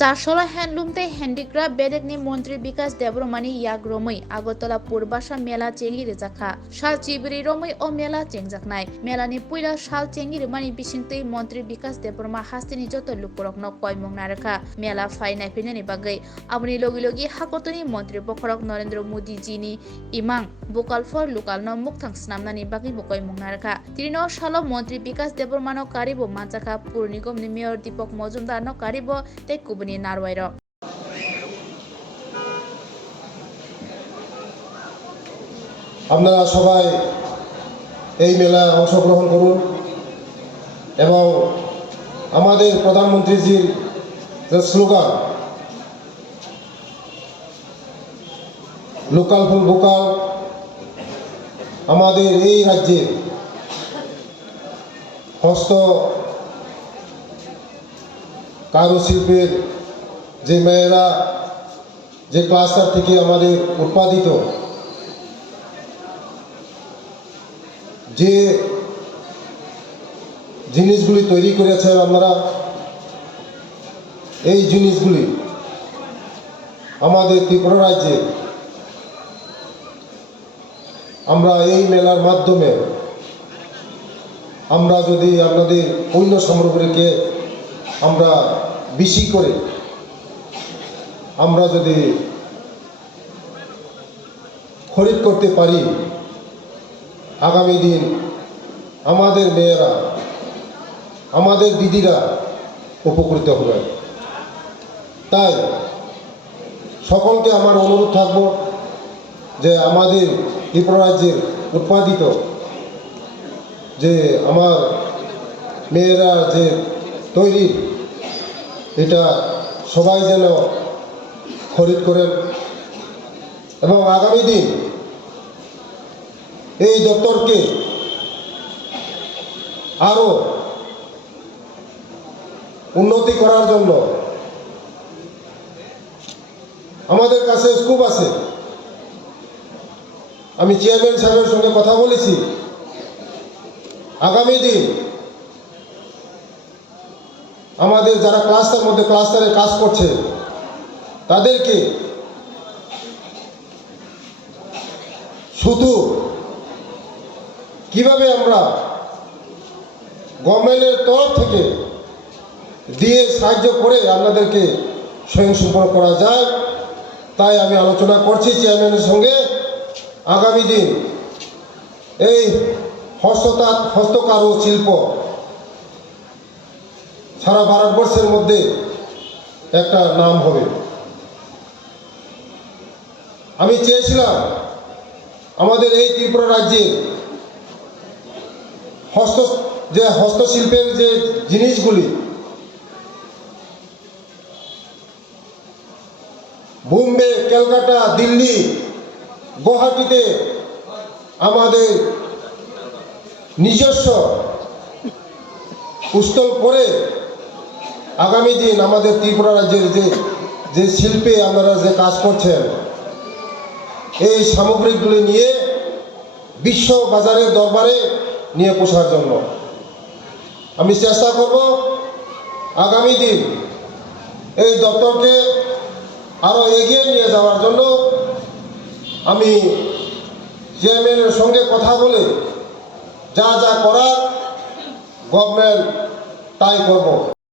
চারশলা handloom তে handicraft বেদেকনি মন্ত্রী বিকাশ দেবরমানি ইয়াক রमै আগরতলা পূর্বাশা মেলা চেঙ্গি রেজাखा साल चिबरी रमै ओ मेला चेंगजाकनाय मेलानि पुइला साल चेंगि रमानि बिसिंतै मन्त्री बिकास देबरमा हास्तिनि जत लुकरकनो कयमुं नारखा मेला फाइनाय फैनायनि बागै आबनि लगी लगी हाकतनि मन्त्री बखरक नरेंद्र मोदी जीनि इमां भोकाल फर लुकालनो मुक्थां स्नामनानि बागै बकयमुं नारखा तिरिनो सालो मन्त्री बिकास देबरमानो कारिबो मानजाखा पुर निगमनि मेयर दीपक मजुमदारनो कारिबो ते कुबनि नारवायरो আপনারা সবাই এই মেলায় অংশগ্রহণ করুন এবং আমাদের প্রধানমন্ত্রীজির যে স্লোগান লোকাল ফর ভোকাল আমাদের এই রাজ্যে হস্ত কারুশিল্পের যে মেয়েরা যে ক্লাস্টার থেকে আমাদের উৎপাদিত যে জিনিসগুলি তৈরি করেছেন আমরা এই জিনিসগুলি আমাদের ত্রিপুরা রাজ্যে আমরা এই মেলার মাধ্যমে আমরা যদি আপনাদের পণ্য সামগ্রীকে আমরা বেশি করে আমরা যদি খরিদ করতে পারি আগামী দিন আমাদের মেয়েরা আমাদের দিদিরা উপকৃত হবে তাই সকলকে আমার অনুরোধ থাকব যে আমাদের ত্রিপুরা রাজ্যের উৎপাদিত যে আমার মেয়েরা যে তৈরি এটা সবাই যেন খরিদ করেন এবং আগামী দিন এই দপ্তরকে আরো উন্নতি করার জন্য আমাদের কাছে স্কোপ আছে আমি চেয়ারম্যান সাহেবের সঙ্গে কথা বলেছি আগামী দিন আমাদের যারা ক্লাস্টারের মধ্যে ক্লাস্টারে কাজ করছে তাদেরকে শুধু কিভাবে আমরা গভর্নমেন্টের তরফ থেকে দিয়ে সাহায্য করে আপনাদেরকে স্বয়ংসম্পূর্ণ করা যায় তাই আমি আলোচনা করছি চেয়ারম্যানের সঙ্গে আগামী দিন এই হস্তকারু শিল্প সারা ভারতবর্ষের মধ্যে একটা নাম হবে আমি চেয়েছিলাম আমাদের এই ত্রিপুরা রাজ্যে হস্তশিল্পের যে জিনিসগুলি বোম্বে কলকাতা দিল্লি গুয়াহাটিতে আমাদের নিজস্ব উত্তল করে আগামী দিন আমাদের ত্রিপুরা রাজ্যের যে শিল্পে আপনারা যে কাজ করছেন এই সামগ্রীগুলি নিয়ে বিশ্ব বাজারের দরবারে নিয়ে পোষার জন্য আমি চেষ্টা করব আগামী দিন এই দপ্তরকে আরো এগিয়ে নিয়ে যাওয়ার জন্য আমি চেয়ারম্যানের সঙ্গে কথা বলে যা যা করার গভর্নমেন্ট তাই করব।